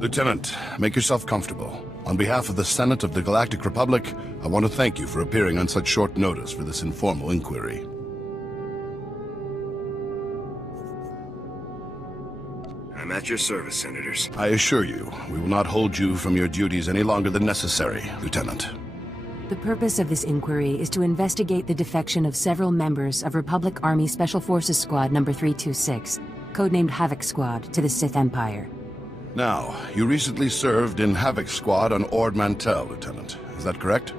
Lieutenant, make yourself comfortable. On behalf of the Senate of the Galactic Republic, I want to thank you for appearing on such short notice for this informal inquiry. I'm at your service, Senators. I assure you, we will not hold you from your duties any longer than necessary, Lieutenant. The purpose of this inquiry is to investigate the defection of several members of Republic Army Special Forces Squad number 326, codenamed Havoc Squad, to the Sith Empire. Now, you recently served in Havoc Squad on Ord Mantell, Lieutenant. Is that correct?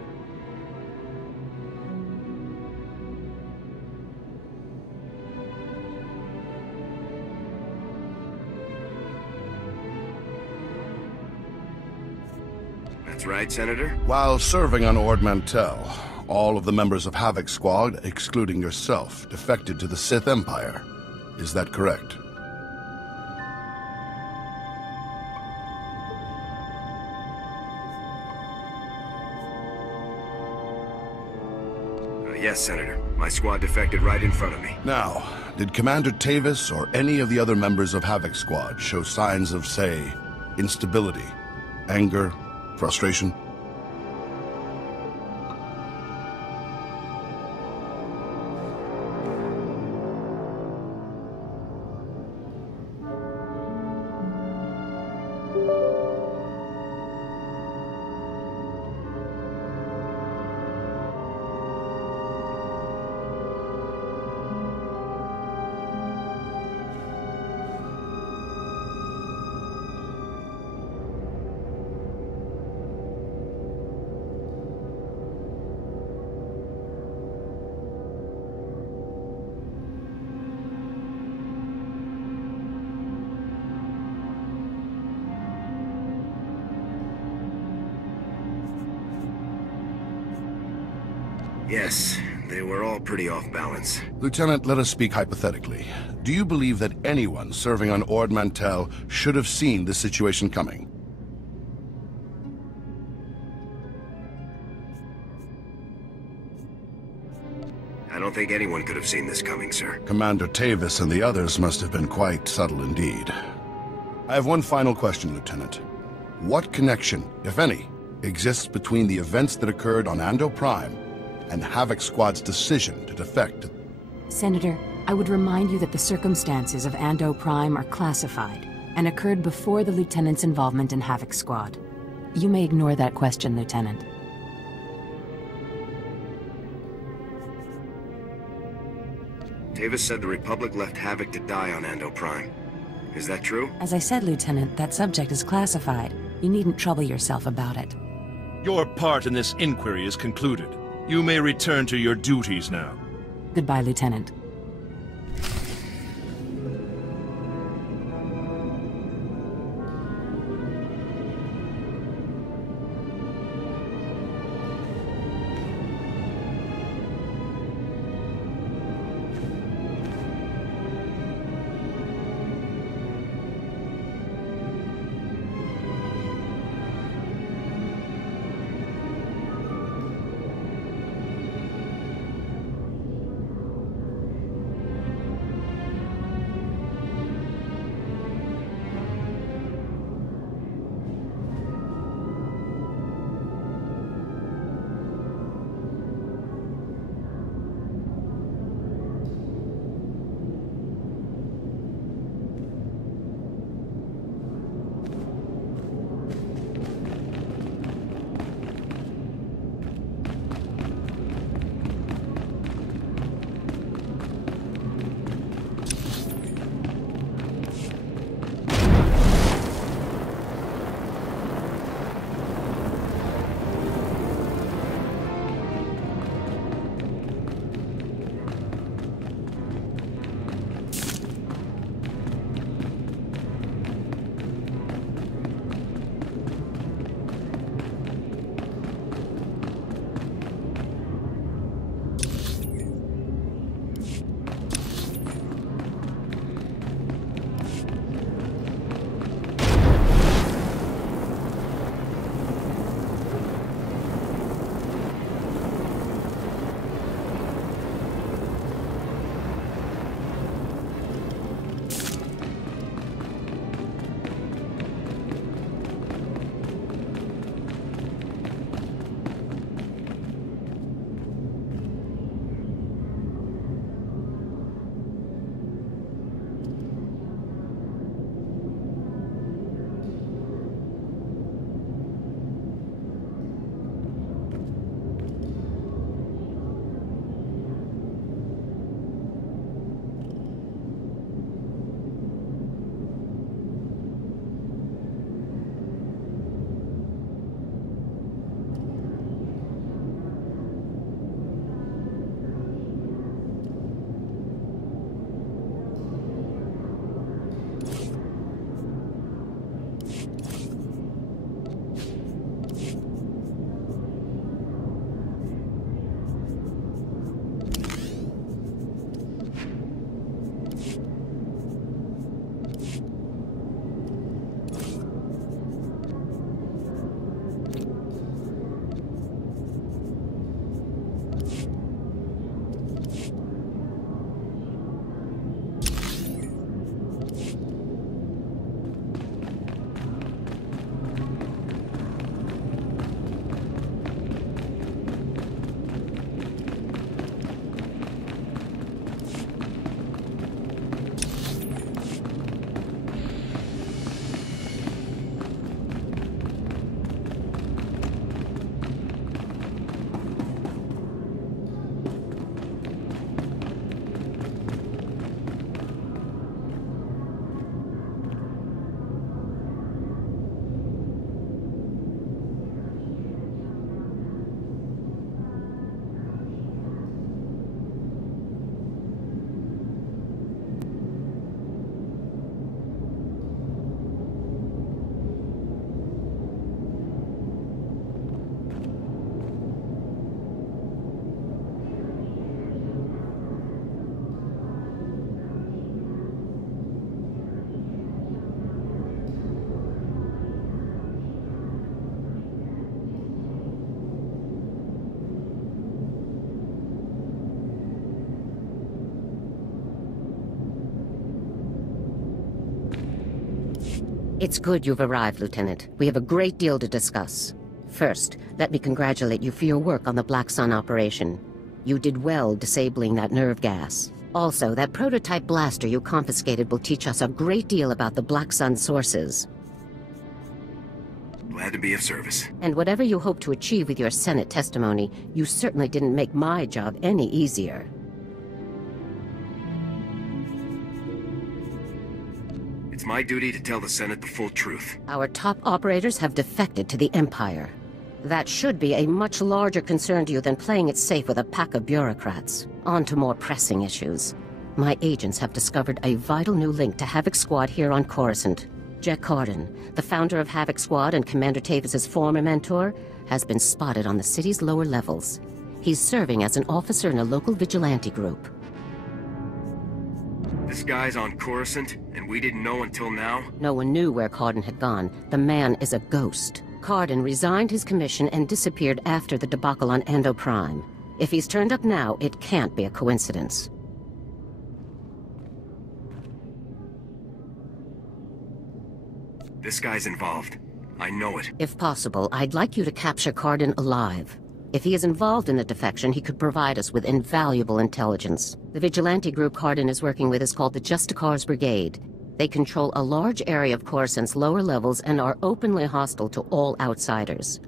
That's right, Senator. While serving on Ord Mantell, all of the members of Havoc Squad, excluding yourself, defected to the Sith Empire. Is that correct? Yes, Senator. My squad defected right in front of me. Now, did Commander Tavis or any of the other members of Havoc Squad show signs of, say, instability, anger, frustration? Yes, they were all pretty off balance. Lieutenant, let us speak hypothetically. Do you believe that anyone serving on Ord Mantell should have seen this situation coming? I don't think anyone could have seen this coming, sir. Commander Tavis and the others must have been quite subtle indeed. I have one final question, Lieutenant. What connection, if any, exists between the events that occurred on Ando Prime and Havoc Squad's decision to defect? Senator, I would remind you that the circumstances of Ando Prime are classified and occurred before the Lieutenant's involvement in Havoc Squad. You may ignore that question, Lieutenant. Tavis said the Republic left Havoc to die on Ando Prime. Is that true? As I said, Lieutenant, that subject is classified. You needn't trouble yourself about it. Your part in this inquiry is concluded. You may return to your duties now. Goodbye, Lieutenant. It's good you've arrived, Lieutenant. We have a great deal to discuss. First, let me congratulate you for your work on the Black Sun operation. You did well disabling that nerve gas. Also, that prototype blaster you confiscated will teach us a great deal about the Black Sun sources. Glad to be of service. And whatever you hope to achieve with your Senate testimony, you certainly didn't make my job any easier. It's my duty to tell the Senate the full truth. Our top operators have defected to the Empire. That should be a much larger concern to you than playing it safe with a pack of bureaucrats. On to more pressing issues. My agents have discovered a vital new link to Havoc Squad here on Coruscant. Jack Corden, the founder of Havoc Squad and Commander Tavis's former mentor, has been spotted on the city's lower levels. He's serving as an officer in a local vigilante group. This guy's on Coruscant, and we didn't know until now? No one knew where Corden had gone. The man is a ghost. Corden resigned his commission and disappeared after the debacle on Ando Prime. If he's turned up now, it can't be a coincidence. This guy's involved. I know it. If possible, I'd like you to capture Corden alive. If he is involved in the defection, he could provide us with invaluable intelligence. The vigilante group Corden is working with is called the SWTOR's Brigade. They control a large area of Coruscant's lower levels and are openly hostile to all outsiders.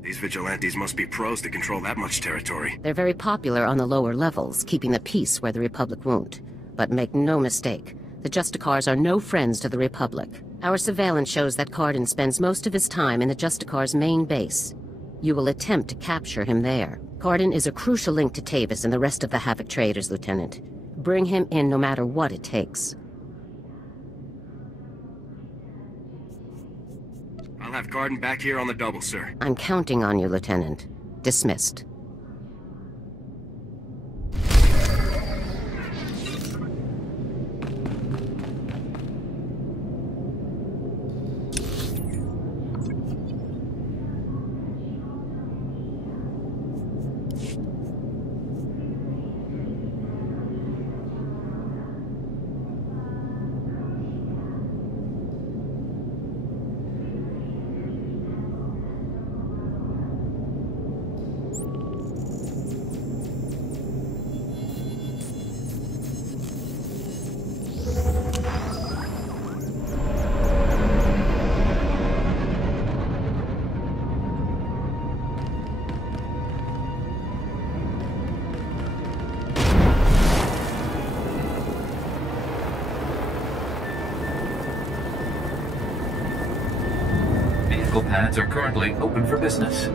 These vigilantes must be pros to control that much territory. They're very popular on the lower levels, keeping the peace where the Republic won't. But make no mistake, the SWTORs are no friends to the Republic. Our surveillance shows that Corden spends most of his time in the SWTOR's main base. You will attempt to capture him there. Corden is a crucial link to Tavis and the rest of the Havoc traders, Lieutenant. Bring him in no matter what it takes. I'll have Corden back here on the double, sir. I'm counting on you, Lieutenant. Dismissed. Pads are currently open for business.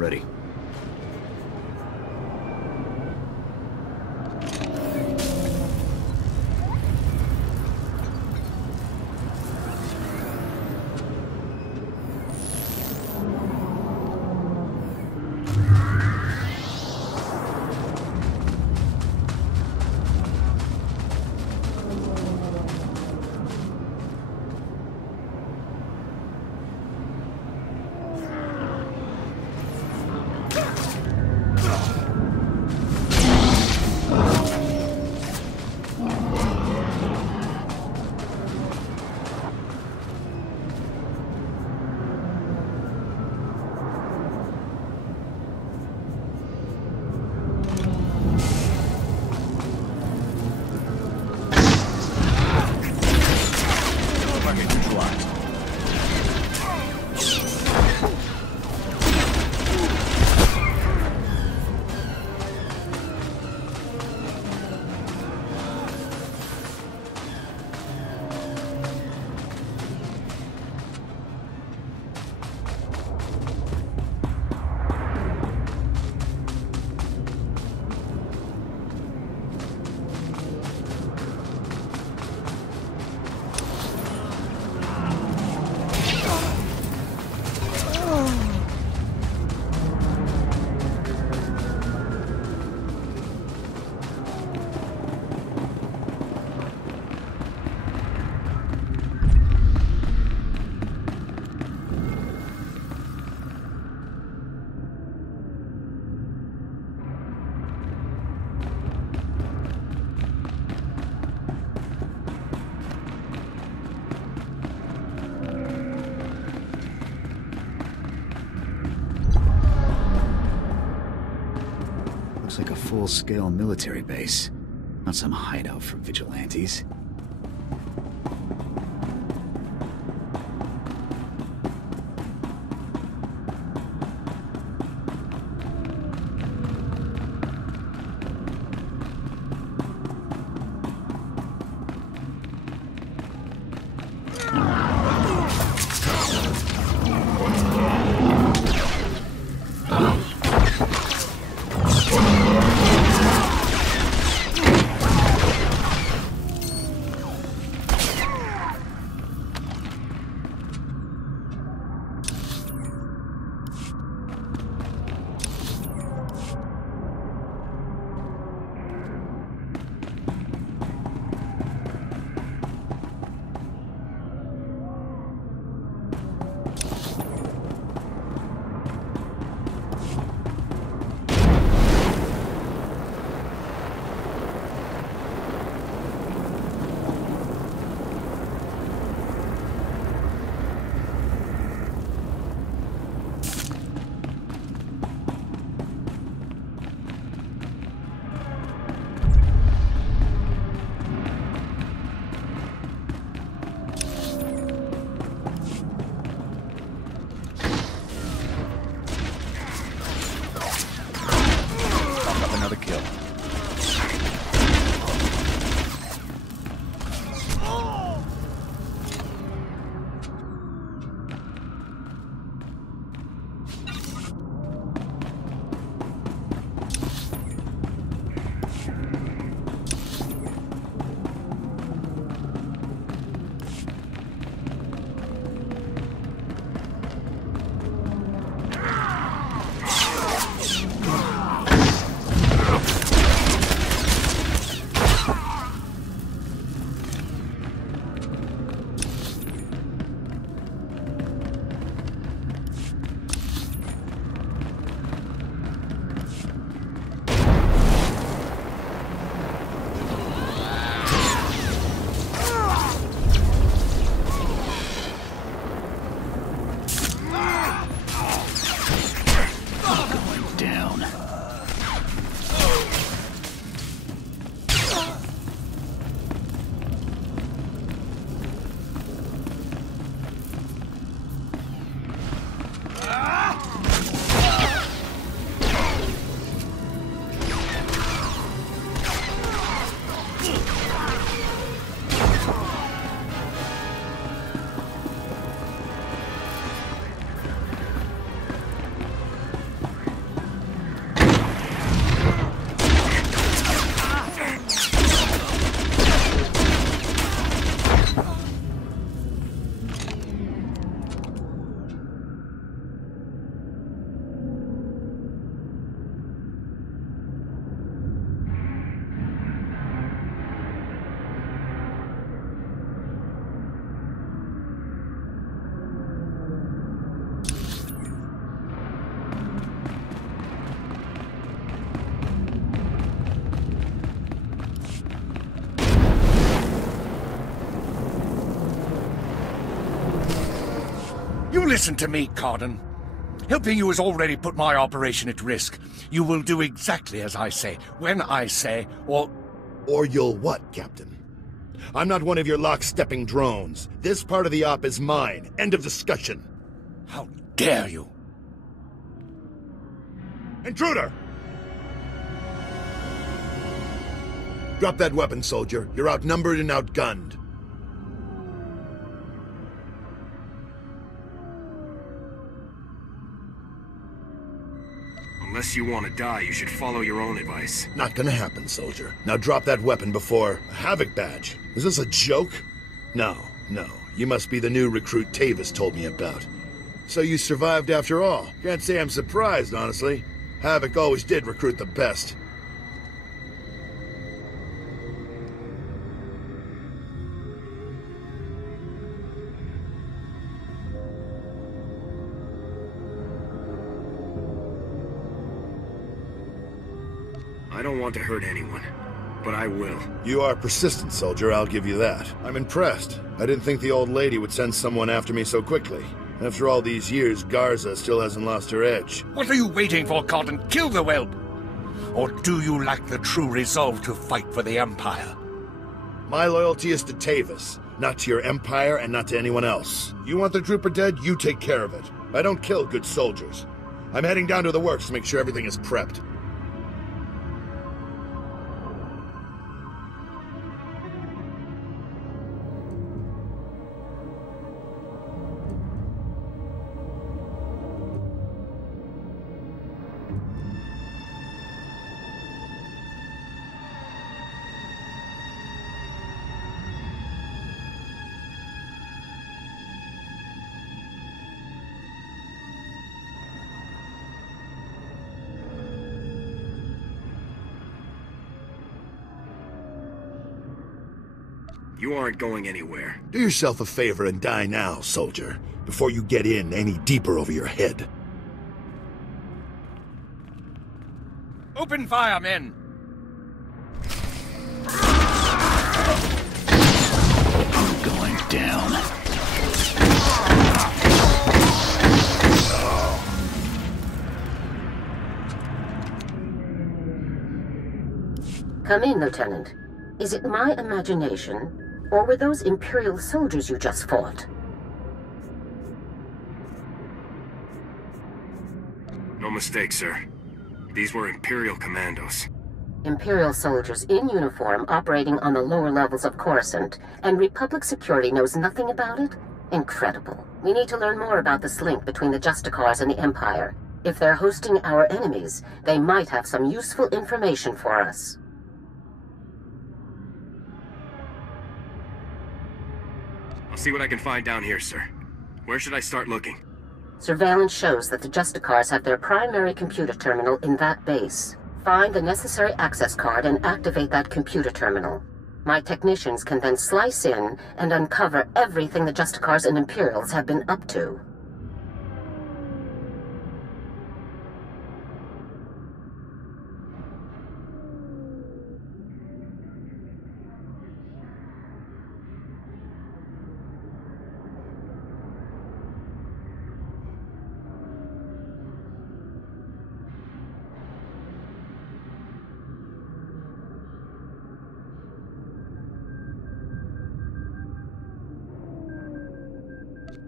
Ready. Looks like a full-scale military base, not some hideout for vigilantes. listen to me, Cardin. Helping you has already put my operation at risk. You will do exactly as I say, when I say, or... Or you'll what, Captain? I'm not one of your lock-stepping drones. This part of the op is mine. End of discussion. How dare you? Intruder! Drop that weapon, soldier. You're outnumbered and outgunned. Unless you want to die, you should follow your own advice. Not gonna happen, soldier. Now drop that weapon before... A Havoc badge? Is this a joke? No. You must be the new recruit Tavis told me about. So you survived after all. Can't say I'm surprised, honestly. Havoc always did recruit the best. I don't want to hurt anyone, but I will. You are persistent, soldier, I'll give you that. I'm impressed. I didn't think the old lady would send someone after me so quickly. After all these years, Garza still hasn't lost her edge. What are you waiting for, Cardin? Kill the whelp! Or do you lack the true resolve to fight for the Empire? My loyalty is to Tavis, not to your Empire and not to anyone else. You want the trooper dead, you take care of it. I don't kill good soldiers. I'm heading down to the works to make sure everything is prepped. You aren't going anywhere. Do yourself a favor and die now, soldier, before you get in any deeper over your head. Open fire, men! I'm going down. Come in, Lieutenant. Is it my imagination, or were those Imperial soldiers you just fought? No mistake, sir. These were Imperial commandos. Imperial soldiers in uniform operating on the lower levels of Coruscant, and Republic security knows nothing about it? Incredible. We need to learn more about this link between the Justicars and the Empire. If they're hosting our enemies, they might have some useful information for us. I'll see what I can find down here, sir. Where should I start looking? Surveillance shows that the Justicars have their primary computer terminal in that base. Find the necessary access card and activate that computer terminal. My technicians can then slice in and uncover everything the Justicars and Imperials have been up to.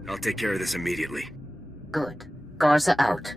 I'll take care of this immediately. Good. Garza out.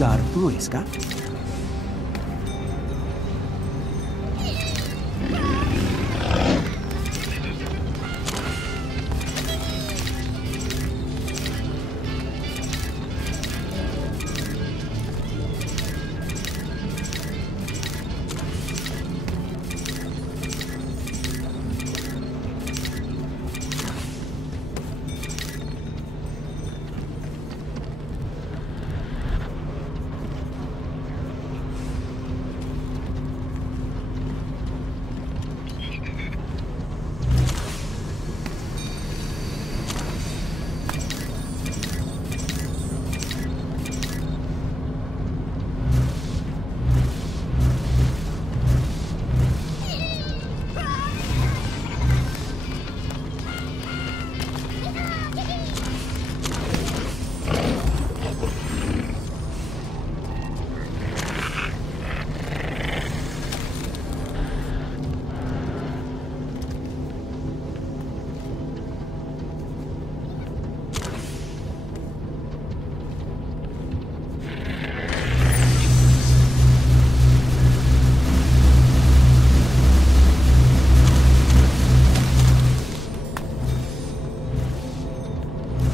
Dark.Projekt?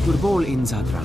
Turbol in Zadra.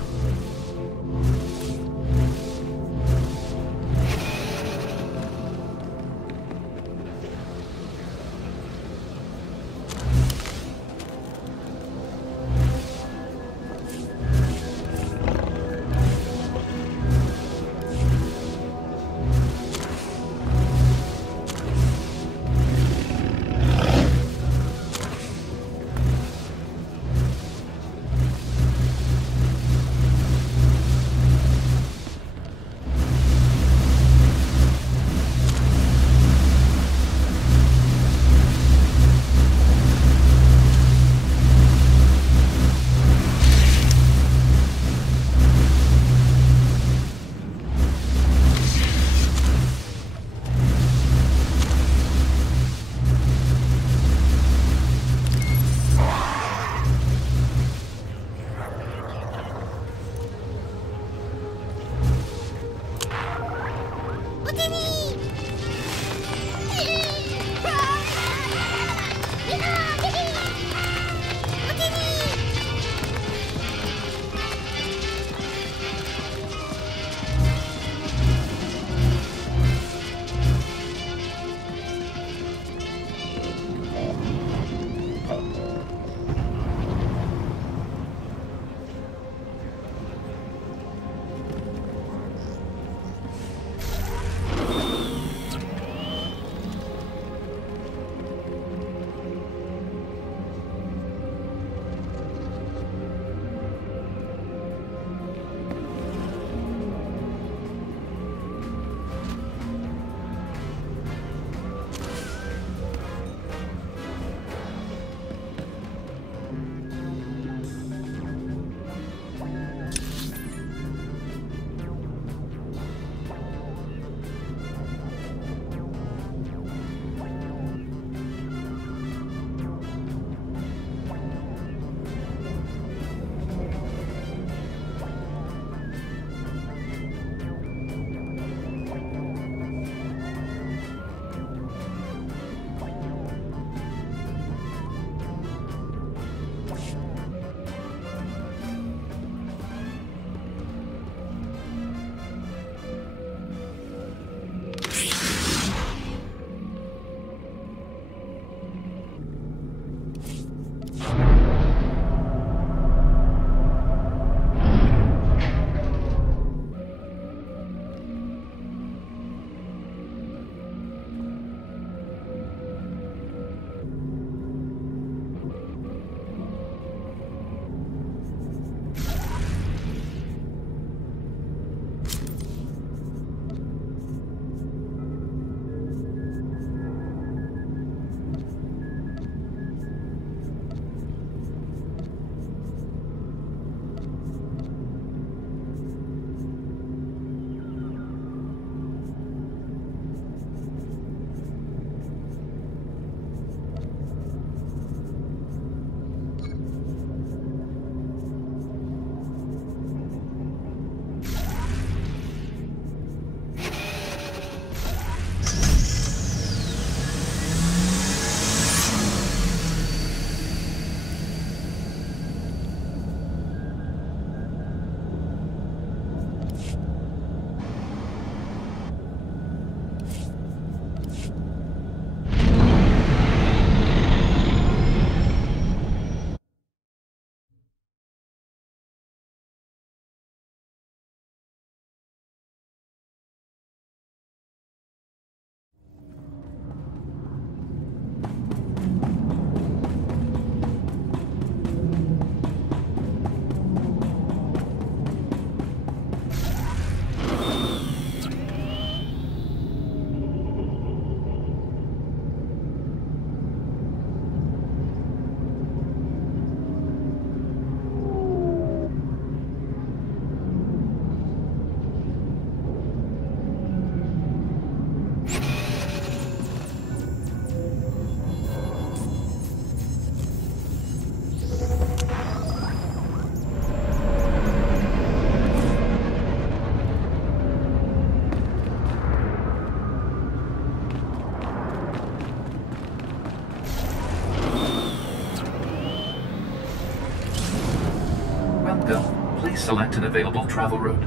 Welcome. Please select an available travel route.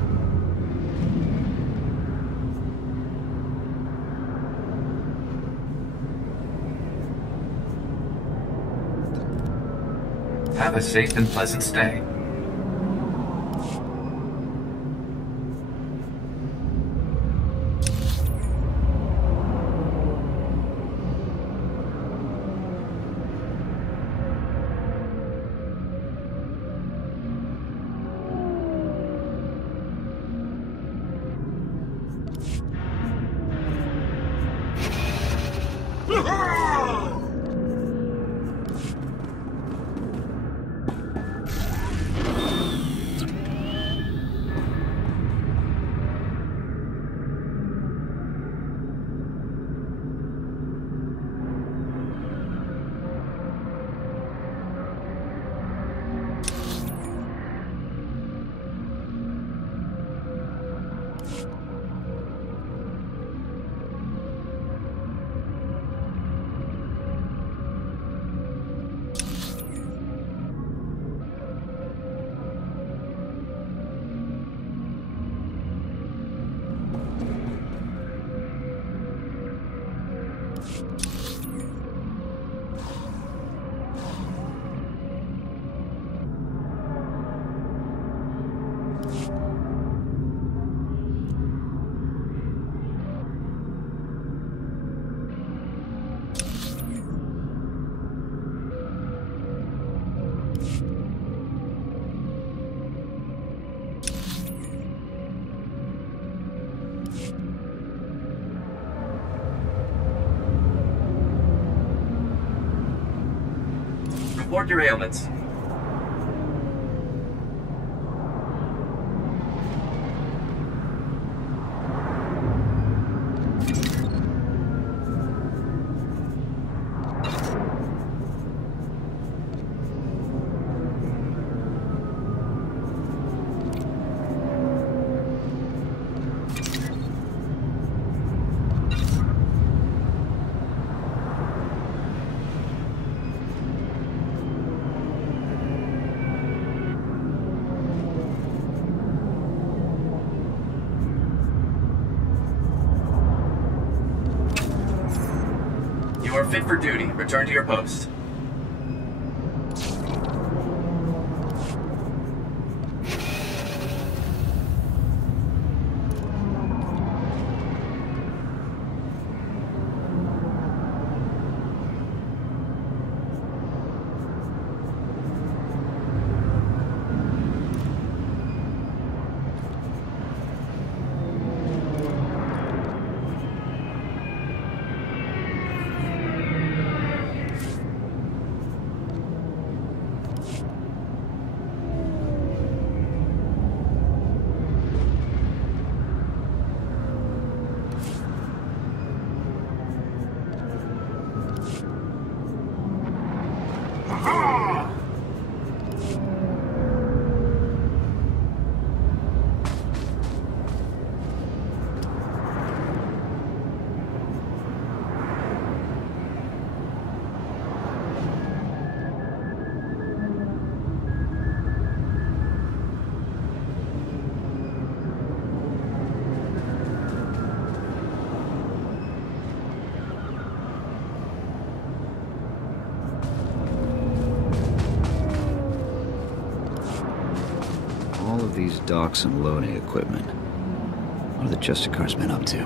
Have a safe and pleasant stay. Report your ailments. You are fit for duty. Return to your post. These docks and loading equipment. What are the Justicar's been up to?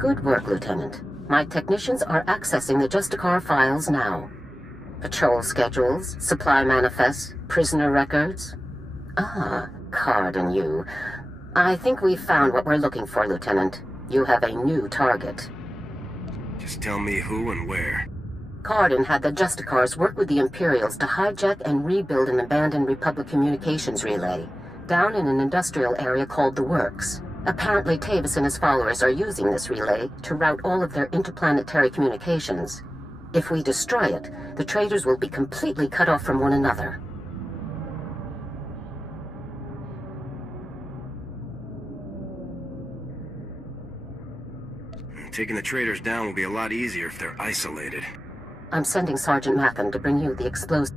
Good work, Lieutenant. My technicians are accessing the Justicar files now. Patrol schedules, supply manifests, prisoner records. Ah, Card and you. I think we've found what we're looking for, Lieutenant. You have a new target. Just tell me who and where. Cardin had the Justicars work with the Imperials to hijack and rebuild an abandoned Republic communications relay down in an industrial area called the Works. Apparently, Tavis and his followers are using this relay to route all of their interplanetary communications. If we destroy it, the traitors will be completely cut off from one another. Taking the traitors down will be a lot easier if they're isolated. I'm sending Sergeant Mathen to bring you the explosive.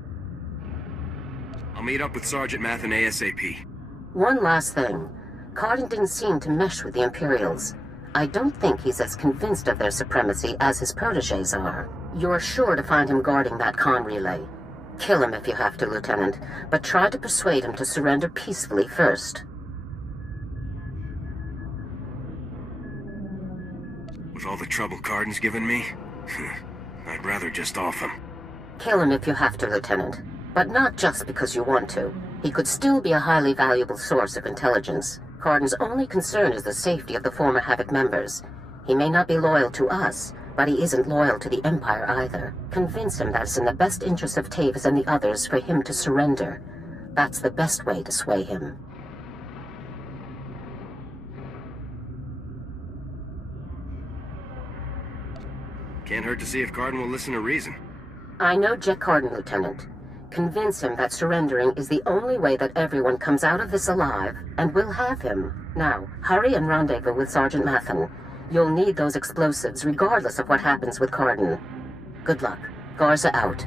I'll meet up with Sergeant Mathen ASAP. One last thing. Cardin didn't seem to mesh with the Imperials. I don't think he's as convinced of their supremacy as his protégés are. You're sure to find him guarding that con relay. Kill him if you have to, Lieutenant, but try to persuade him to surrender peacefully first. With all the trouble Cardin's given me, I'd rather just off him. Kill him if you have to, Lieutenant. But not just because you want to. He could still be a highly valuable source of intelligence. Cardin's only concern is the safety of the former Havoc members. He may not be loyal to us, but he isn't loyal to the Empire either. Convince him that it's in the best interest of Tavis and the others for him to surrender. That's the best way to sway him. Can't hurt to see if Cardin will listen to reason. I know Jack Cardin, Lieutenant. Convince him that surrendering is the only way that everyone comes out of this alive, and we'll have him. Now, hurry and rendezvous with Sergeant Mathen. You'll need those explosives regardless of what happens with Cardin. Good luck. Garza out.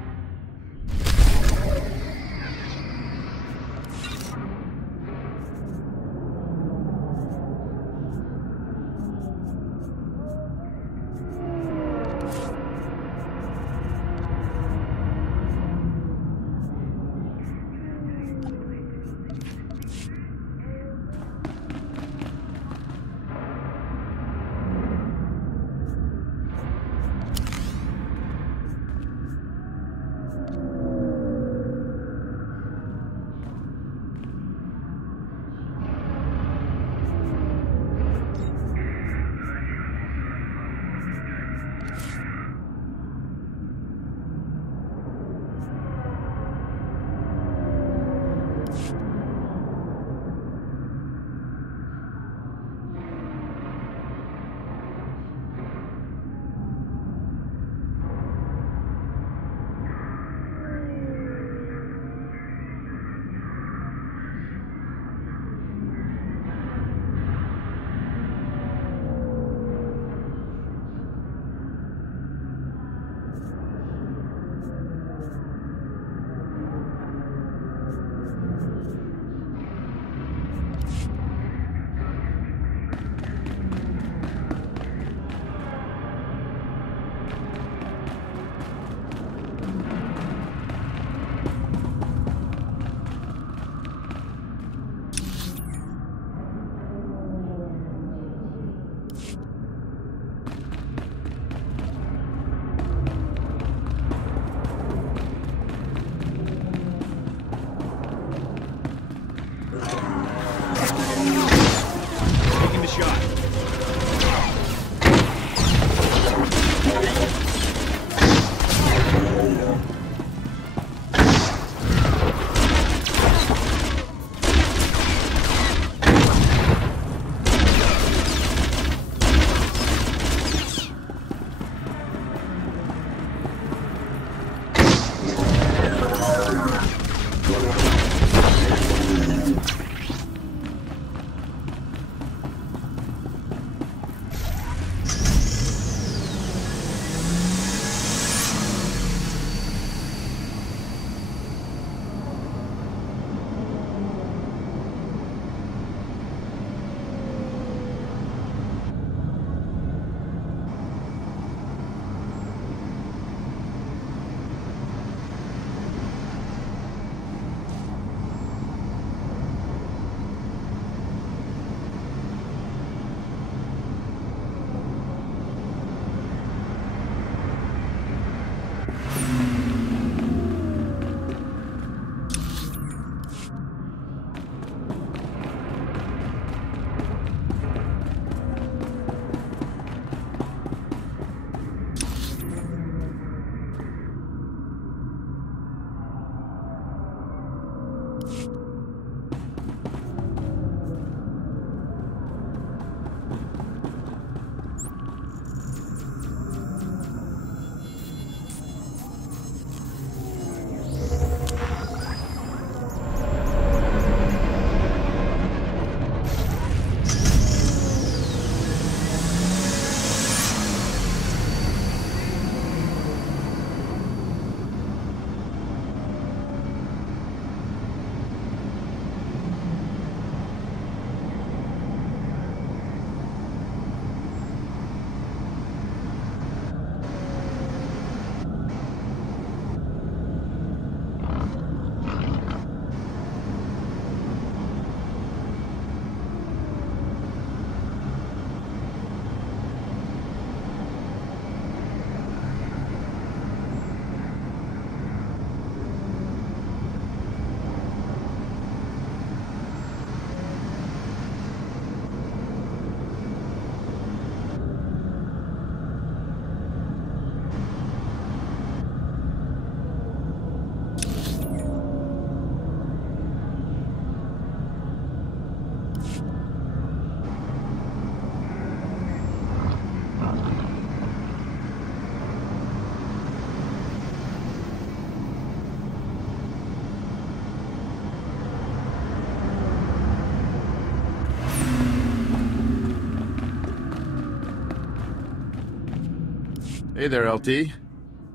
Hey there, LT.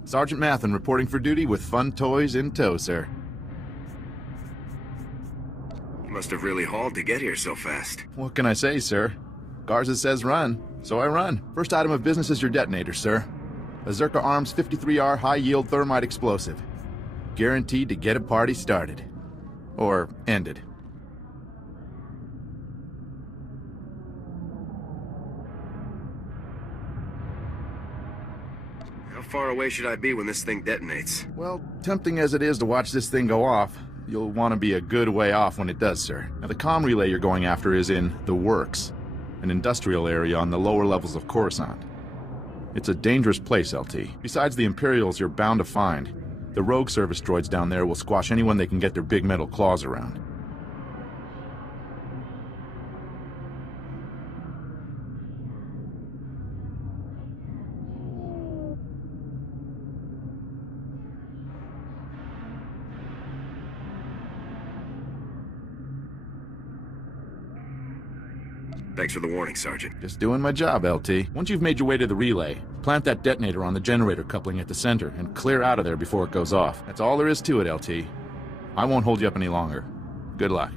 Sergeant Mathen reporting for duty with fun toys in tow, sir. You must have really hauled to get here so fast. What can I say, sir? Garza says run, so I run. First item of business is your detonator, sir. A Zerka Arms 53R high-yield thermite explosive. Guaranteed to get a party started. Or ended. How far away should I be when this thing detonates? Well, tempting as it is to watch this thing go off, you'll want to be a good way off when it does, sir. Now, the comm relay you're going after is in the Works, an industrial area on the lower levels of Coruscant. It's a dangerous place, LT. Besides the Imperials you're bound to find, the rogue service droids down there will squash anyone they can get their big metal claws around. Thanks for the warning, Sergeant. Just doing my job, LT. Once you've made your way to the relay, plant that detonator on the generator coupling at the center and clear out of there before it goes off. That's all there is to it, LT. I won't hold you up any longer. Good luck.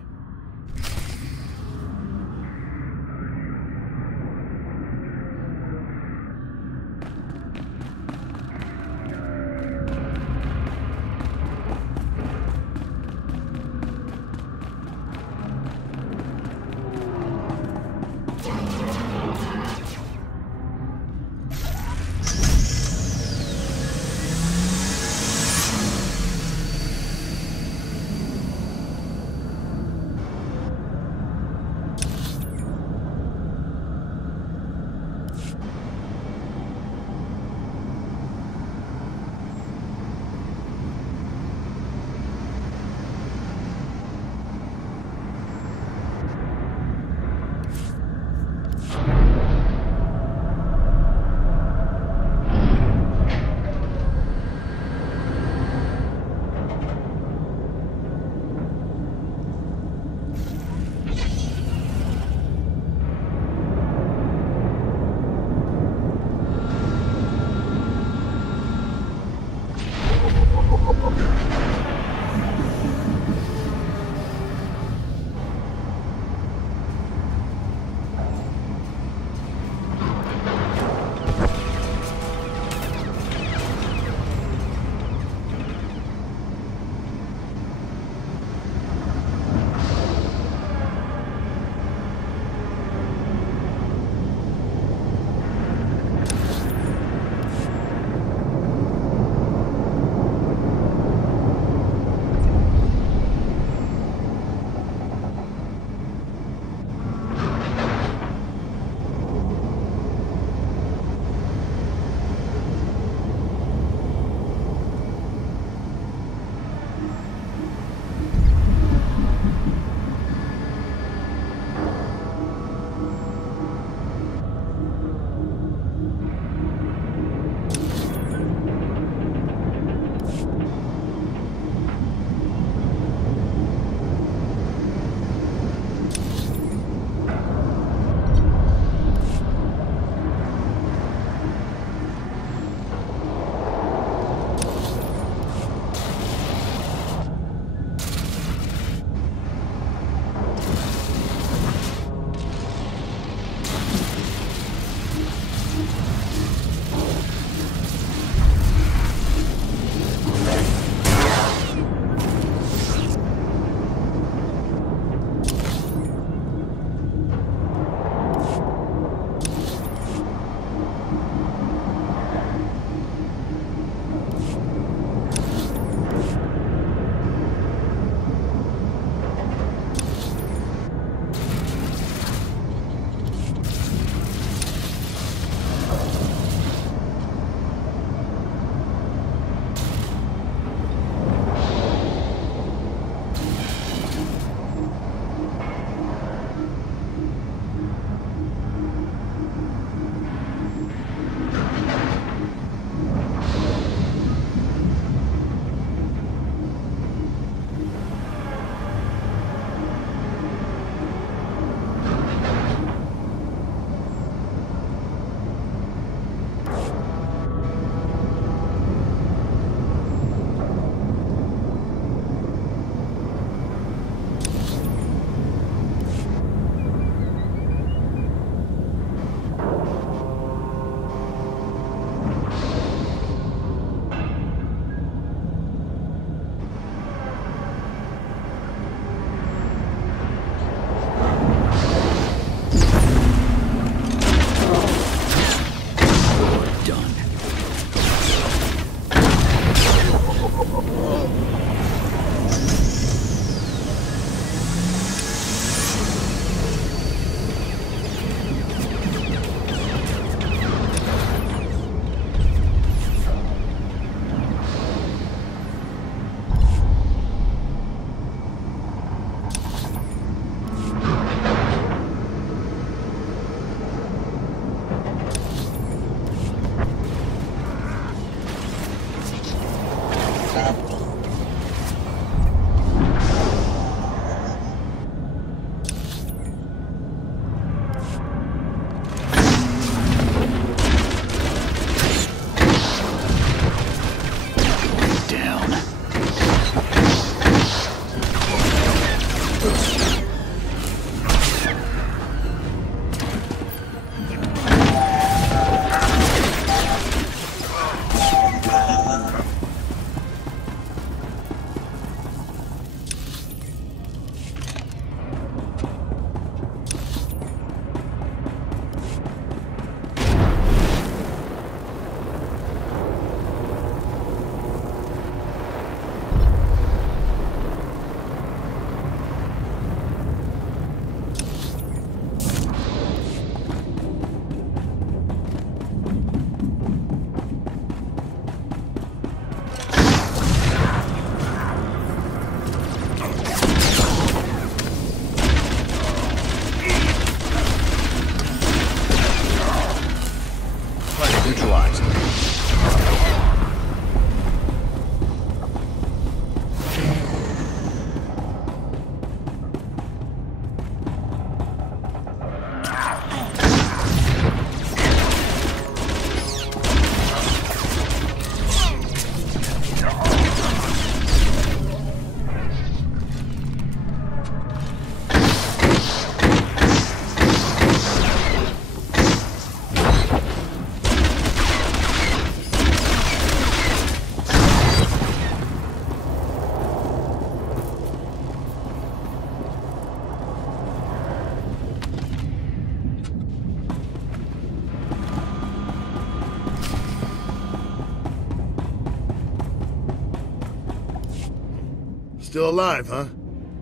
Still alive, huh?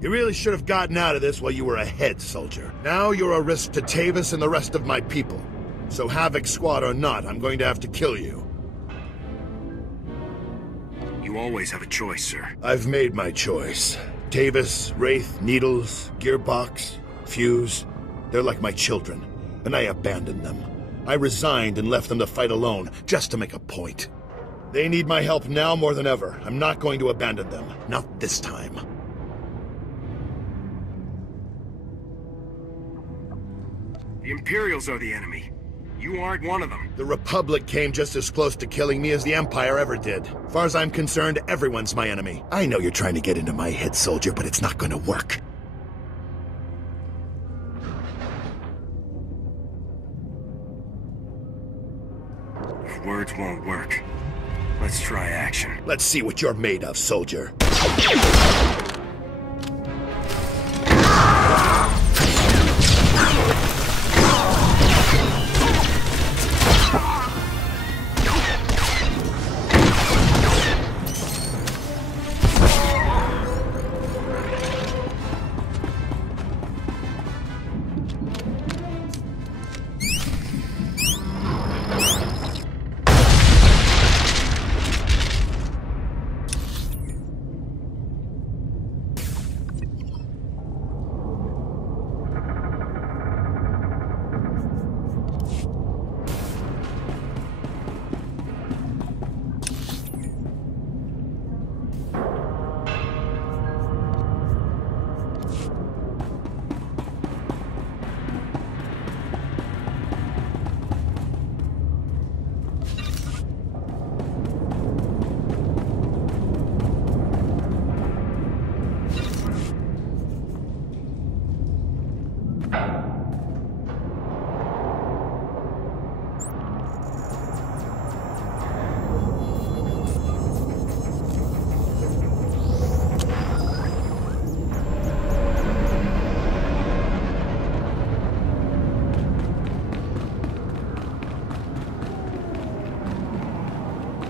You really should have gotten out of this while you were ahead, soldier. Now you're a risk to Tavis and the rest of my people. So Havoc Squad or not, I'm going to have to kill you. You always have a choice, sir. I've made my choice. Tavis, Wraith, Needles, Gearbox, Fuse. They're like my children, and I abandoned them. I resigned and left them to fight alone, just to make a point. They need my help now more than ever. I'm not going to abandon them. Not this time. The Imperials are the enemy. You aren't one of them. The Republic came just as close to killing me as the Empire ever did. As far as I'm concerned, everyone's my enemy. I know you're trying to get into my head, soldier, but it's not going to work. If words won't work, let's try action. Let's see what you're made of, soldier.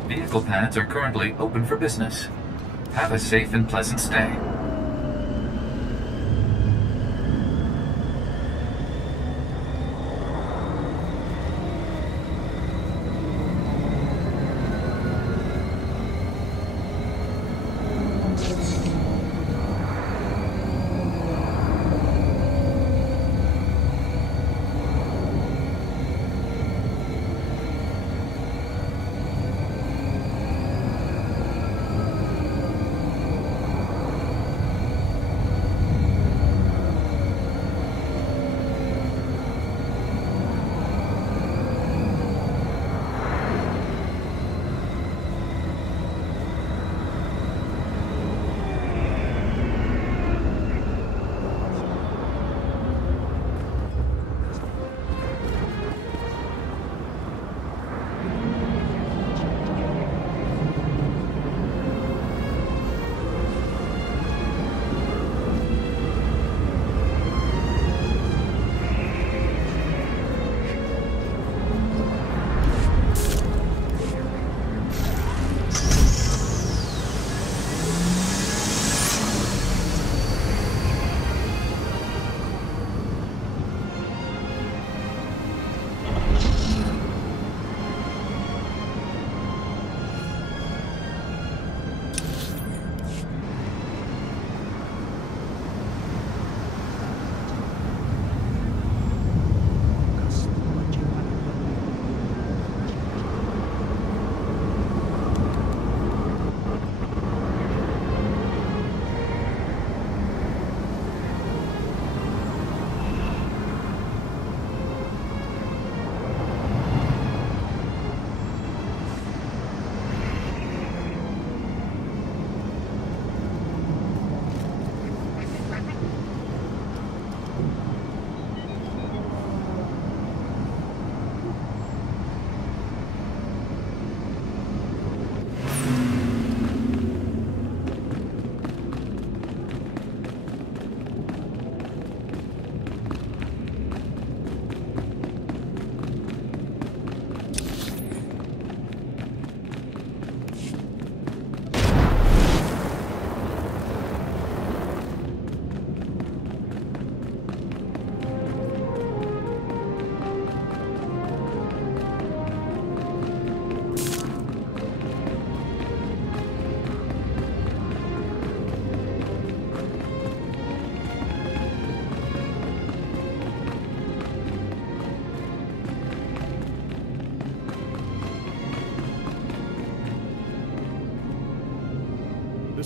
Vehicle pads are currently open for business. Have a safe and pleasant stay.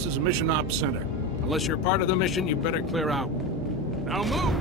This is a mission ops center. Unless you're part of the mission, you better clear out. Now move!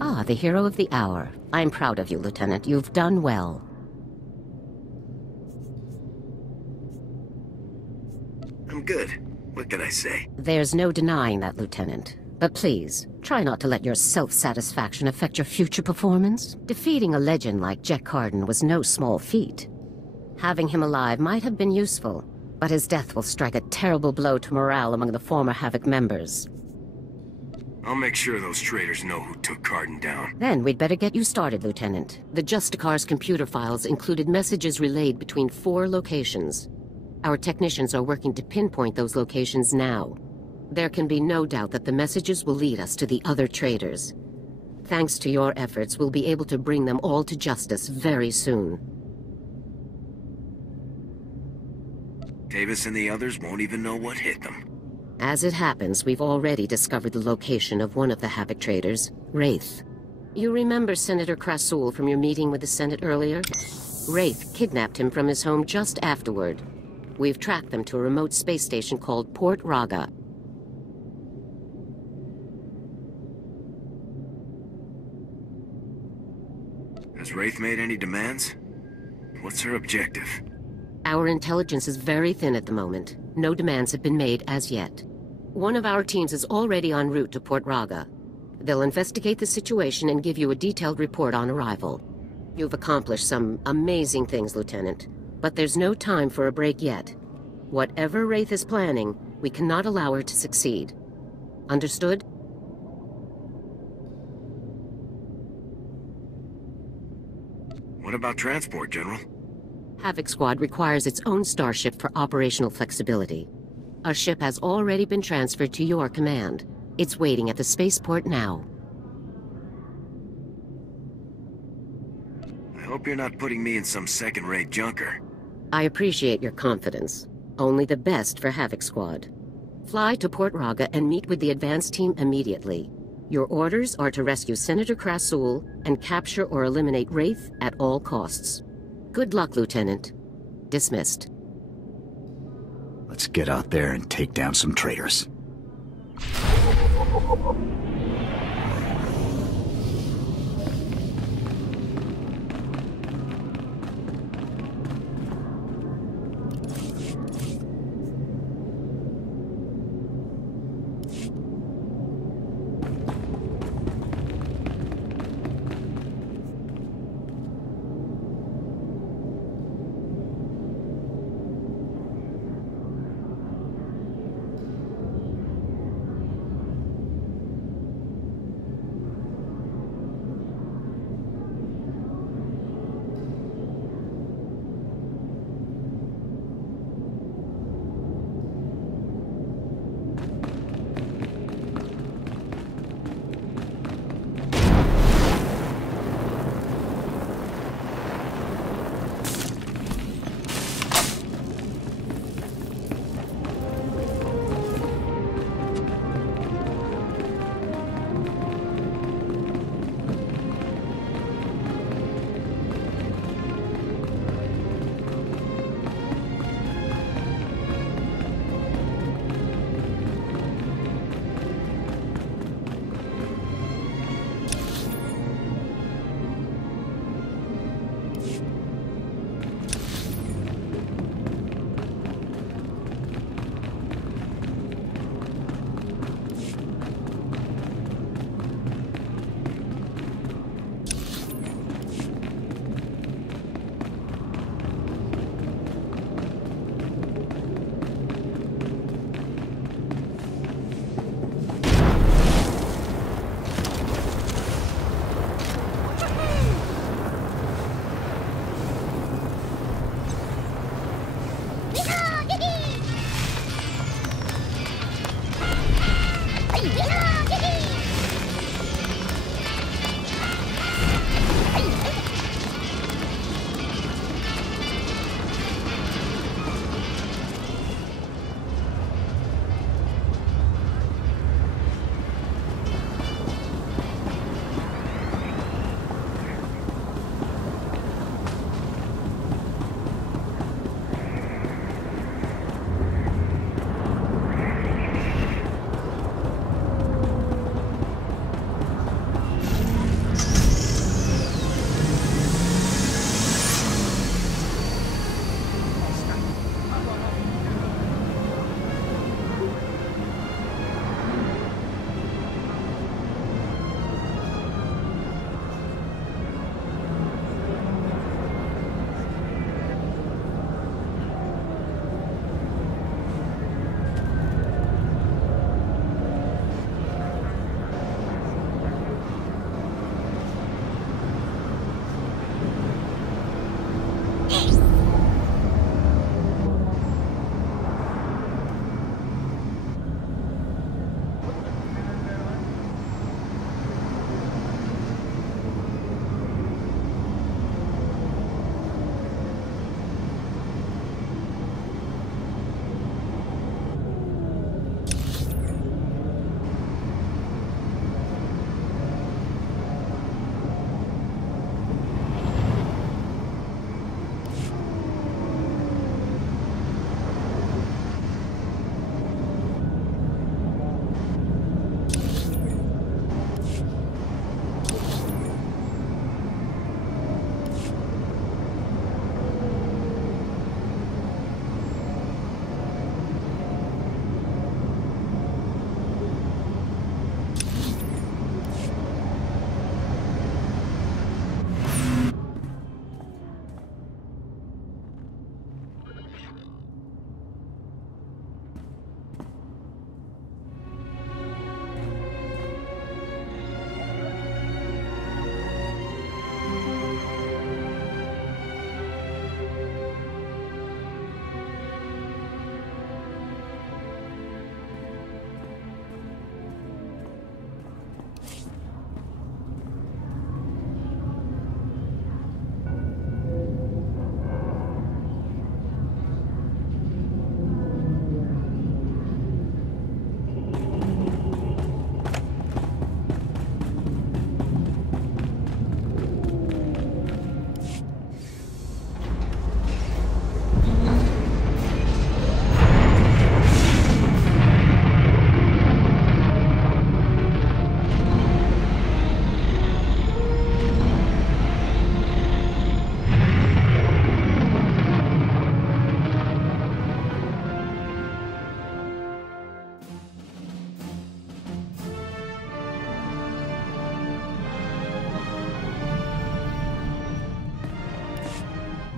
Ah, the hero of the hour. I'm proud of you, Lieutenant. You've done well. I'm good. What can I say? There's no denying that, Lieutenant. But please, try not to let your self-satisfaction affect your future performance. Defeating a legend like Jack Carden was no small feat. Having him alive might have been useful, but his death will strike a terrible blow to morale among the former Havoc members. I'll make sure those traitors know who took Carden down. Then we'd better get you started, Lieutenant. The Justicar's computer files included messages relayed between 4 locations. Our technicians are working to pinpoint those locations now. There can be no doubt that the messages will lead us to the other traitors. Thanks to your efforts, we'll be able to bring them all to justice very soon. Davis and the others won't even know what hit them. As it happens, we've already discovered the location of one of the Havoc traitors, Wraith. You remember Senator Krasul from your meeting with the Senate earlier? Wraith kidnapped him from his home just afterward. We've tracked them to a remote space station called Port Raga. Has Wraith made any demands? What's her objective? Our intelligence is very thin at the moment. No demands have been made as yet. One of our teams is already en route to Port Raga. They'll investigate the situation and give you a detailed report on arrival. You've accomplished some amazing things, Lieutenant, but there's no time for a break yet. Whatever Wraith is planning, we cannot allow her to succeed. Understood? What about transport, General? Havoc Squad requires its own starship for operational flexibility. A ship has already been transferred to your command. It's waiting at the spaceport now. I hope you're not putting me in some second-rate junker. I appreciate your confidence. Only the best for Havoc Squad. Fly to Port Raga and meet with the advance team immediately. Your orders are to rescue Senator Krasul and capture or eliminate Wraith at all costs. Good luck, Lieutenant. Dismissed. Let's get out there and take down some traitors.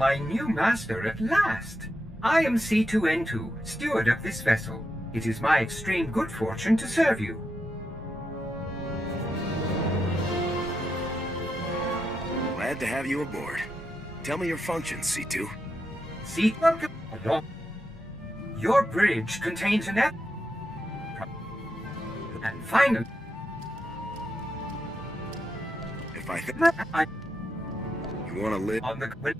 My new master at last! I am C2N2, steward of this vessel. It is my extreme good fortune to serve you. Glad to have you aboard. Tell me your functions, C2. C2. Your bridge contains an app. And finally... If I think... You want to live on the...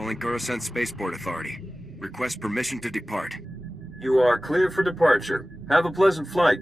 Calling Coruscant Spaceport Authority. Request permission to depart. You are clear for departure. Have a pleasant flight.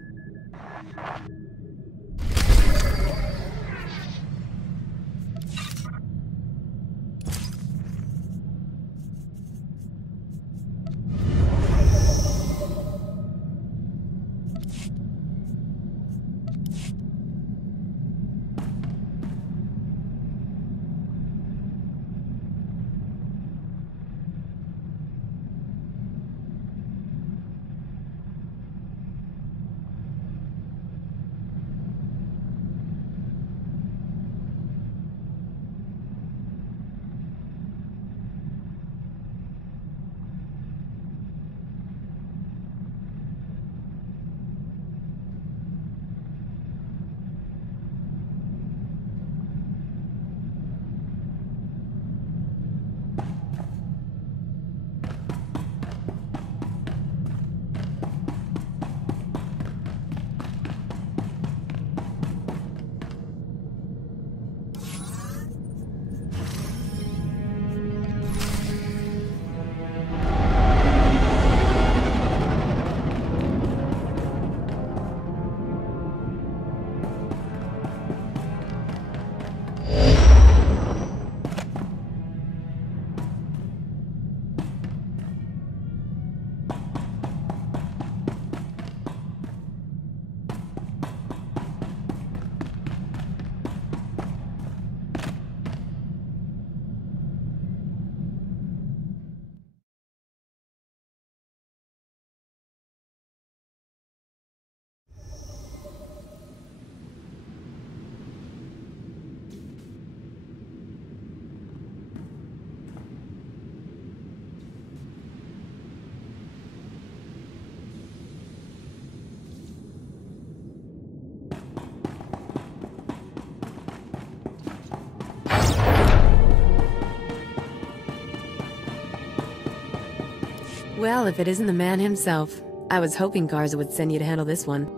Well, if it isn't the man himself. I was hoping Garza would send you to handle this one.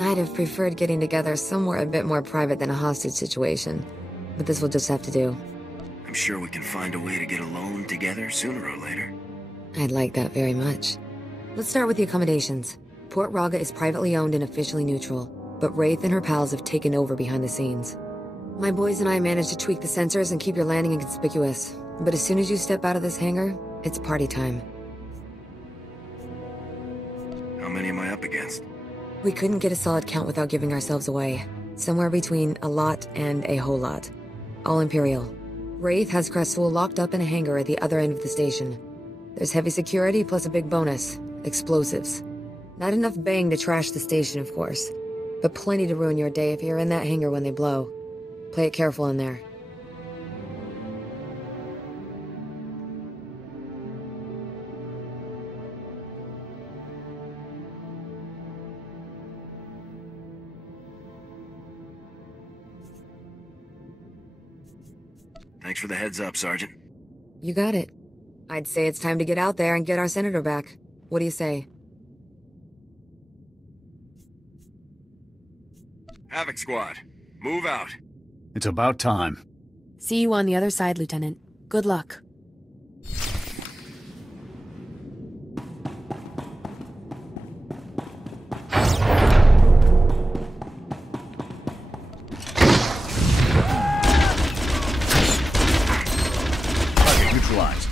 I'd have preferred getting together somewhere a bit more private than a hostage situation. But this will just have to do. I'm sure we can find a way to get alone together sooner or later. I'd like that very much. Let's start with the accommodations. Port Raga is privately owned and officially neutral, but Wraith and her pals have taken over behind the scenes. My boys and I managed to tweak the sensors and keep your landing inconspicuous, but as soon as you step out of this hangar, it's party time. How many am I up against? We couldn't get a solid count without giving ourselves away. Somewhere between a lot and a whole lot. All Imperial. Wraith has Crestful locked up in a hangar at the other end of the station. There's heavy security plus a big bonus. Explosives. Not enough bang to trash the station, of course. But plenty to ruin your day if you're in that hangar when they blow. Play it careful in there. Thanks for the heads up, Sergeant. You got it. I'd say it's time to get out there and get our senator back. What do you say? Havoc Squad, move out. It's about time. See you on the other side, Lieutenant. Good luck. Target neutralized.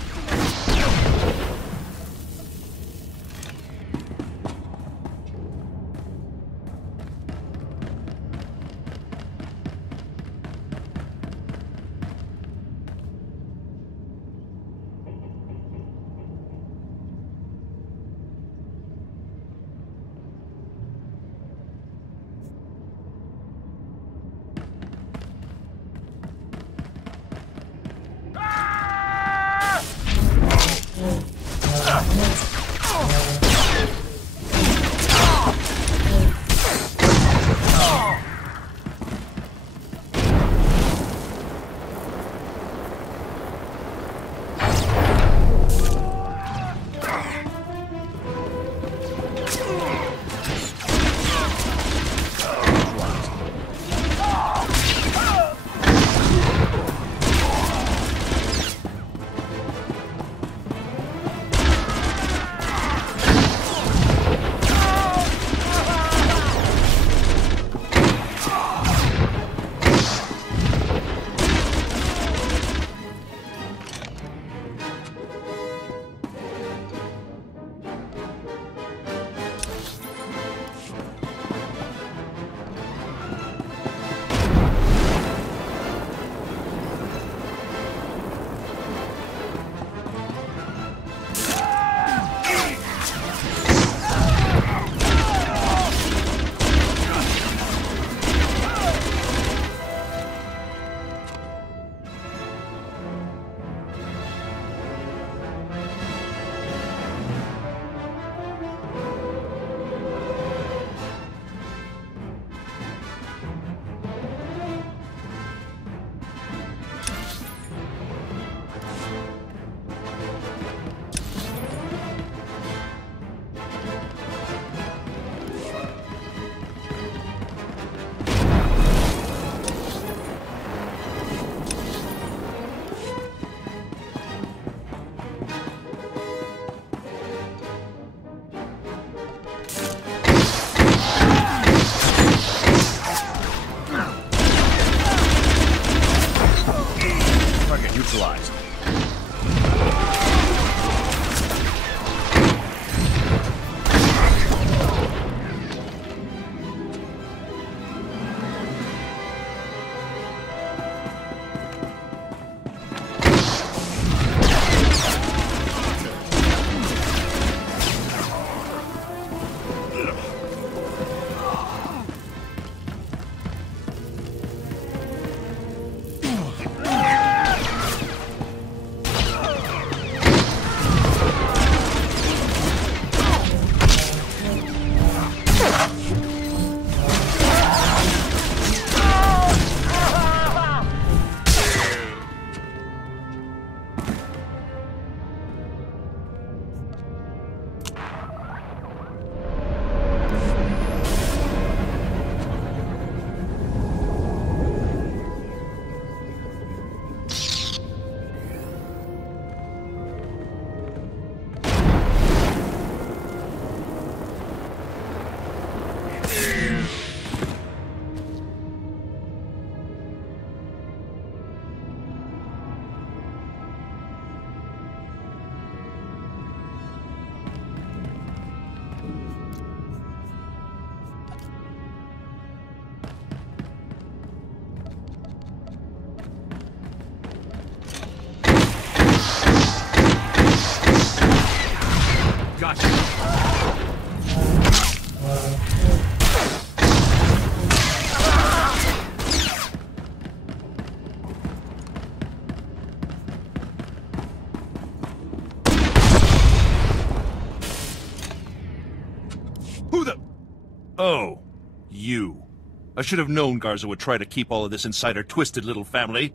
I should have known Garza would try to keep all of this inside her twisted little family.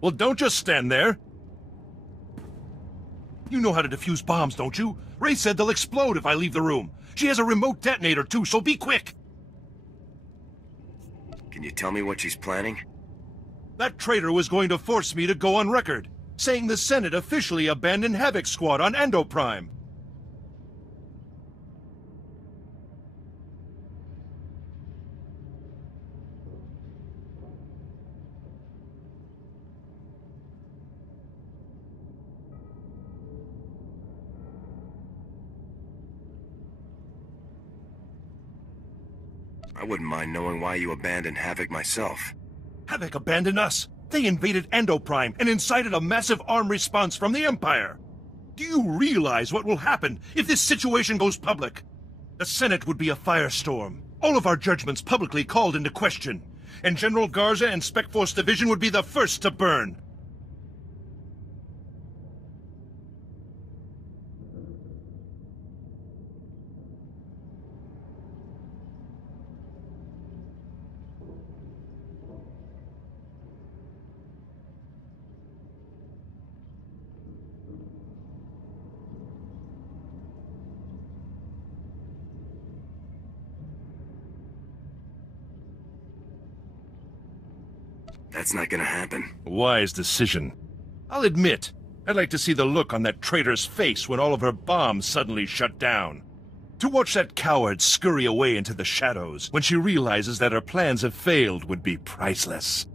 Well, don't just stand there. You know how to defuse bombs, don't you? Ray said they'll explode if I leave the room. She has a remote detonator too, so be quick! Can you tell me what she's planning? That traitor was going to force me to go on record, saying the Senate officially abandoned Havoc Squad on Ando Prime. I wouldn't mind knowing why you abandoned Havoc myself. Havoc abandoned us. They invaded Ando Prime and incited a massive armed response from the Empire. Do you realize what will happen if this situation goes public? The Senate would be a firestorm. All of our judgments publicly called into question. And General Garza and Spec Force Division would be the first to burn. That's not gonna happen. Wise decision. I'll admit, I'd like to see the look on that traitor's face when all of her bombs suddenly shut down. To watch that coward scurry away into the shadows when she realizes that her plans have failed would be priceless.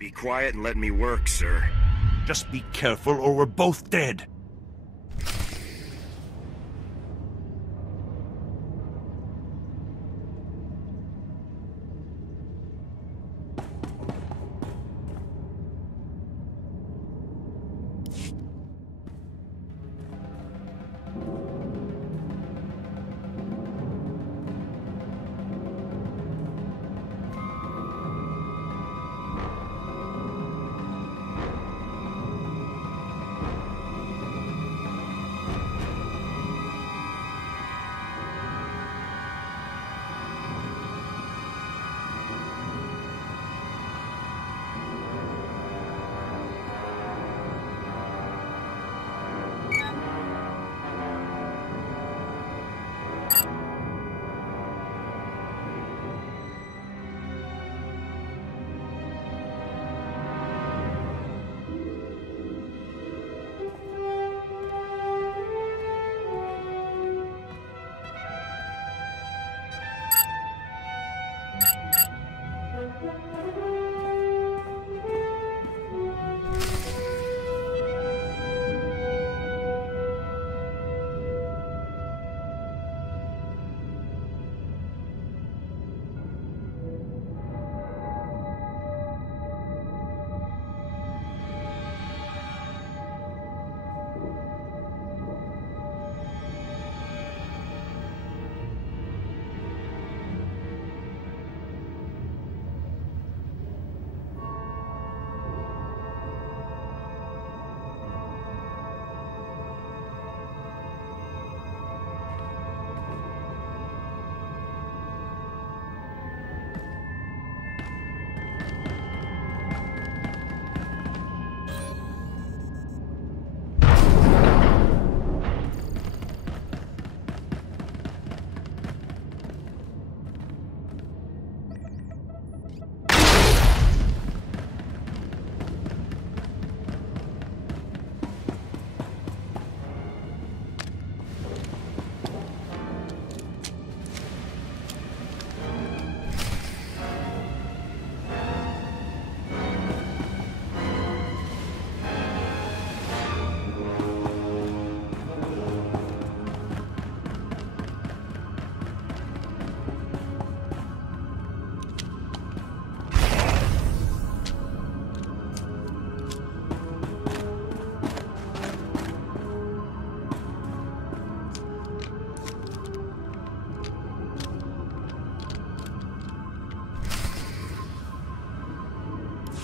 Be quiet and let me work, sir. Just be careful or we're both dead.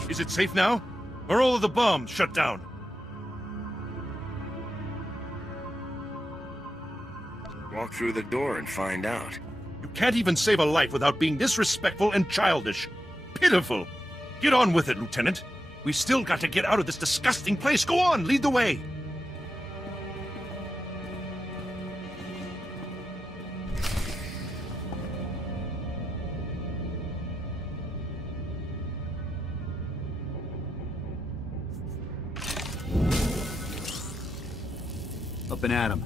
Is it safe now? Are all of the bombs shut down? Walk through the door and find out. You can't even save a life without being disrespectful and childish. Pitiful. Get on with it, Lieutenant. We've still got to get out of this disgusting place. Go on, lead the way. Up and at 'em.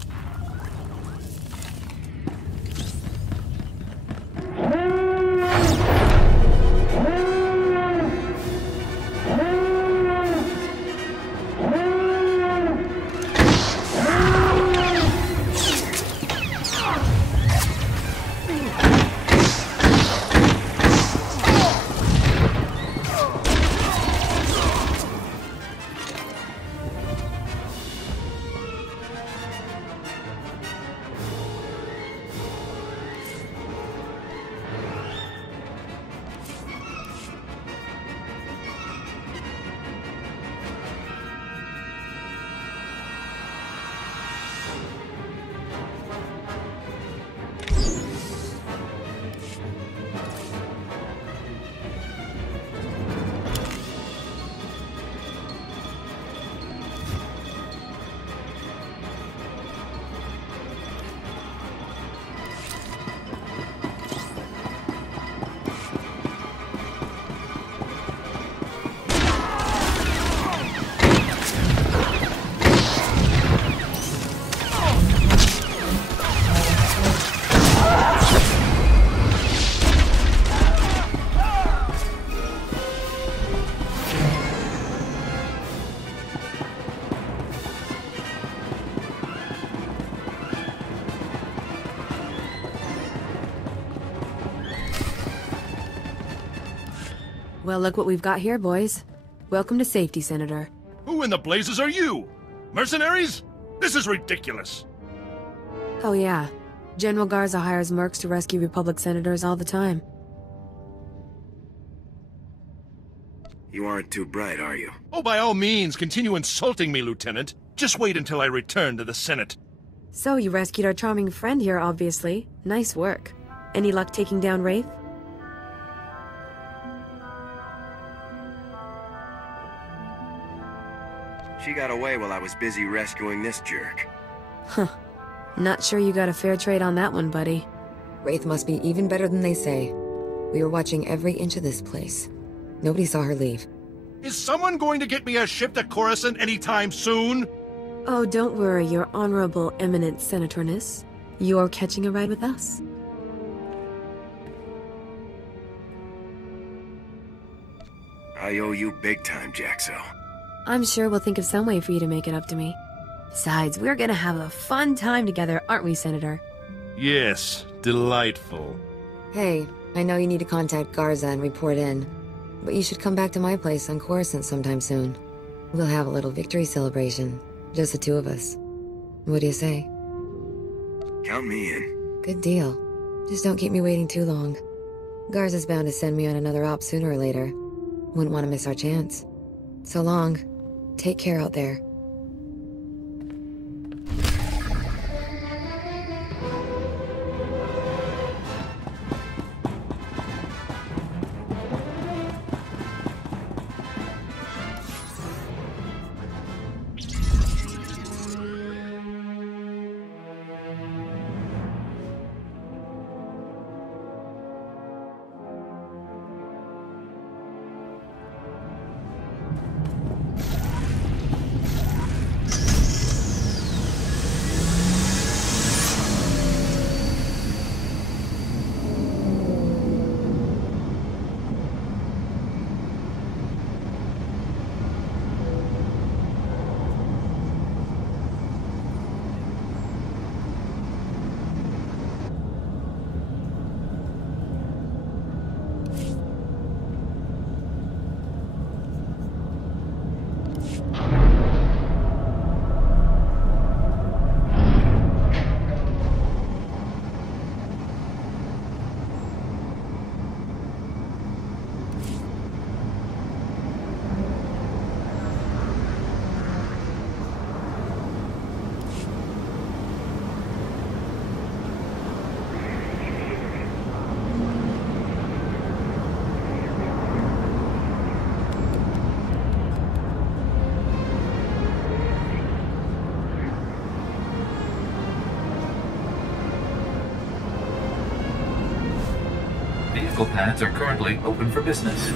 Well, look what we've got here, boys. Welcome to safety, Senator. Who in the blazes are you? Mercenaries? This is ridiculous. Oh yeah. General Garza hires mercs to rescue Republic senators all the time. You aren't too bright, are you? Oh, by all means, continue insulting me, Lieutenant. Just wait until I return to the Senate. So, you rescued our charming friend here, obviously. Nice work. Any luck taking down Wraith? She got away while I was busy rescuing this jerk. Huh. Not sure you got a fair trade on that one, buddy. Wraith must be even better than they say. We were watching every inch of this place. Nobody saw her leave. Is someone going to get me a ship to Coruscant anytime soon? Oh, don't worry, your honorable eminent senatorness. You're catching a ride with us. I owe you big time, Jaxo. I'm sure we'll think of some way for you to make it up to me. Besides, we're gonna have a fun time together, aren't we, Senator? Yes, delightful. Hey, I know you need to contact Garza and report in, but you should come back to my place on Coruscant sometime soon. We'll have a little victory celebration, just the two of us. What do you say? Count me in. Good deal. Just don't keep me waiting too long. Garza's bound to send me on another op sooner or later. Wouldn't want to miss our chance. So long. Take care out there. medical pads are currently open for business.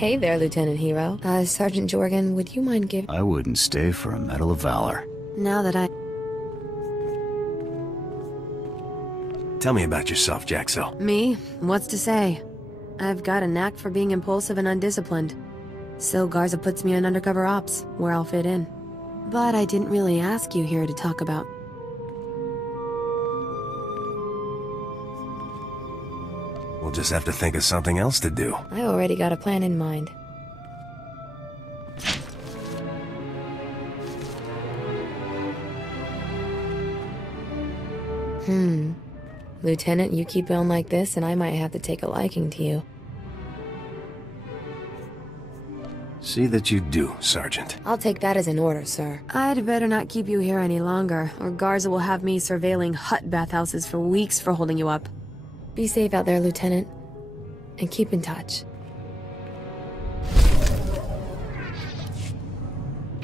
Hey there, Lieutenant Hero. Sergeant Jorgen, would you mind giving— I wouldn't stay for a Medal of Valor. Now that I... Tell me about yourself, Jaxo. Me? What's to say? I've got a knack for being impulsive and undisciplined. So Garza puts me in undercover ops, where I'll fit in. But I didn't really ask you here to talk about... We'll just have to think of something else to do. I already got a plan in mind. Lieutenant, you keep on like this and I might have to take a liking to you. See that you do, Sergeant. I'll take that as an order, sir. I'd better not keep you here any longer, or Garza will have me surveilling hut bathhouses for weeks for holding you up. Be safe out there, Lieutenant. And keep in touch.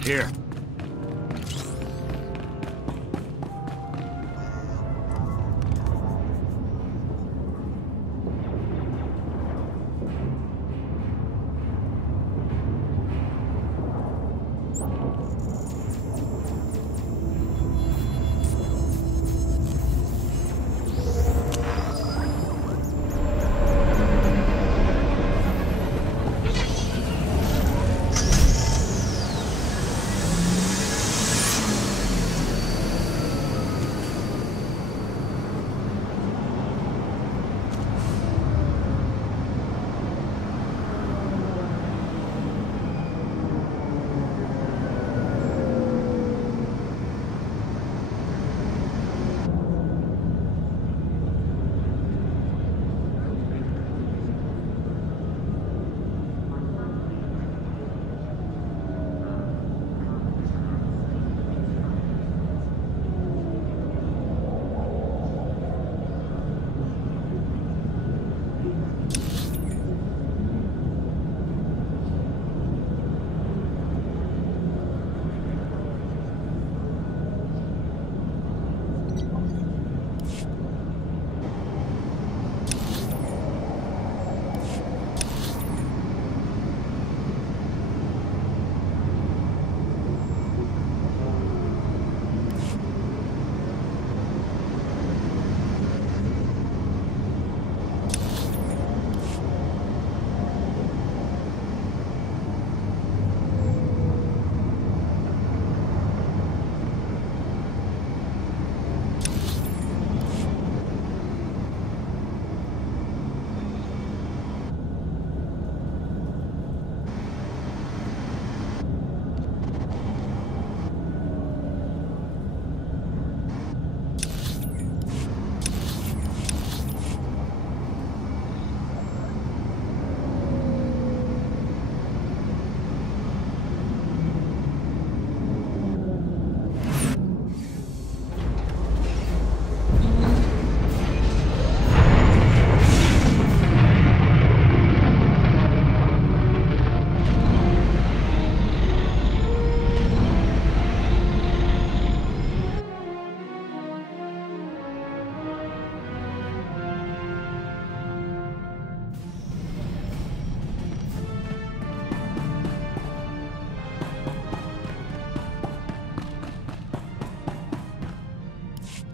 Here.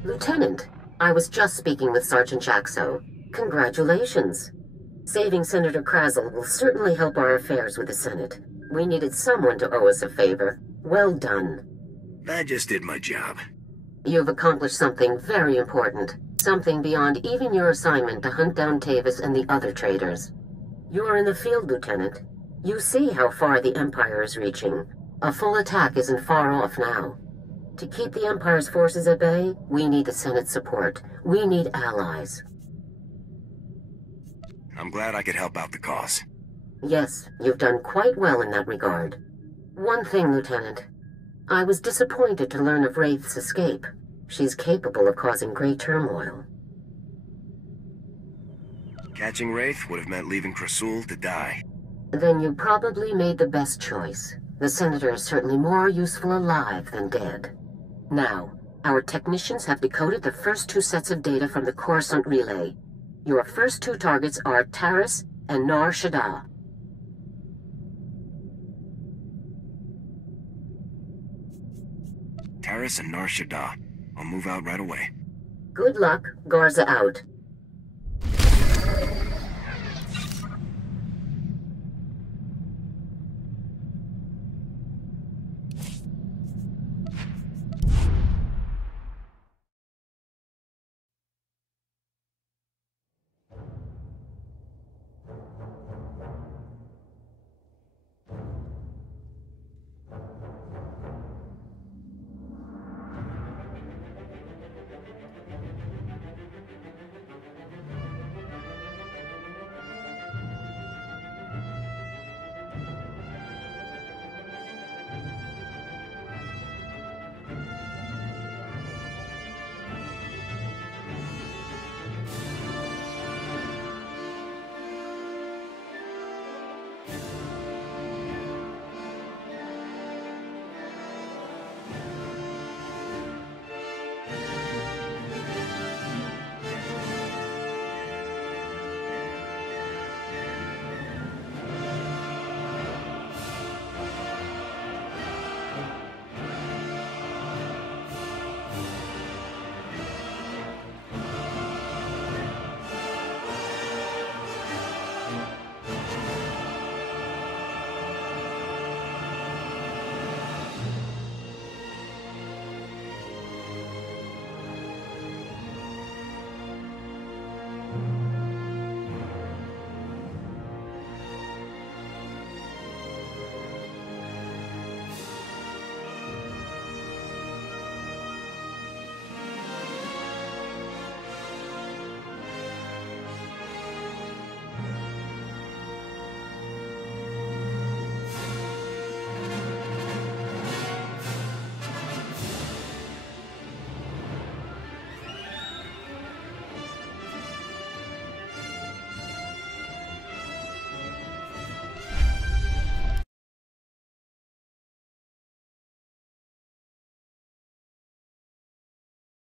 Lieutenant, I was just speaking with Sergeant Jaxo. Congratulations. Saving Senator Krazel will certainly help our affairs with the Senate. We needed someone to owe us a favor. Well done. I just did my job. You've accomplished something very important. Something beyond even your assignment to hunt down Tavis and the other traitors. You are in the field, Lieutenant. You see how far the Empire is reaching. A full attack isn't far off now. To keep the Empire's forces at bay, we need the Senate's support. We need allies. I'm glad I could help out the cause. Yes, you've done quite well in that regard. One thing, Lieutenant. I was disappointed to learn of Wraith's escape. She's capable of causing great turmoil. Catching Wraith would have meant leaving Krasul to die. Then you probably made the best choice. The Senator is certainly more useful alive than dead. Now, our technicians have decoded the first 2 sets of data from the Coruscant relay. Your first 2 targets are Taris and Nar Shaddaa. Taris and Nar Shaddaa. I'll move out right away. Good luck. Garza out.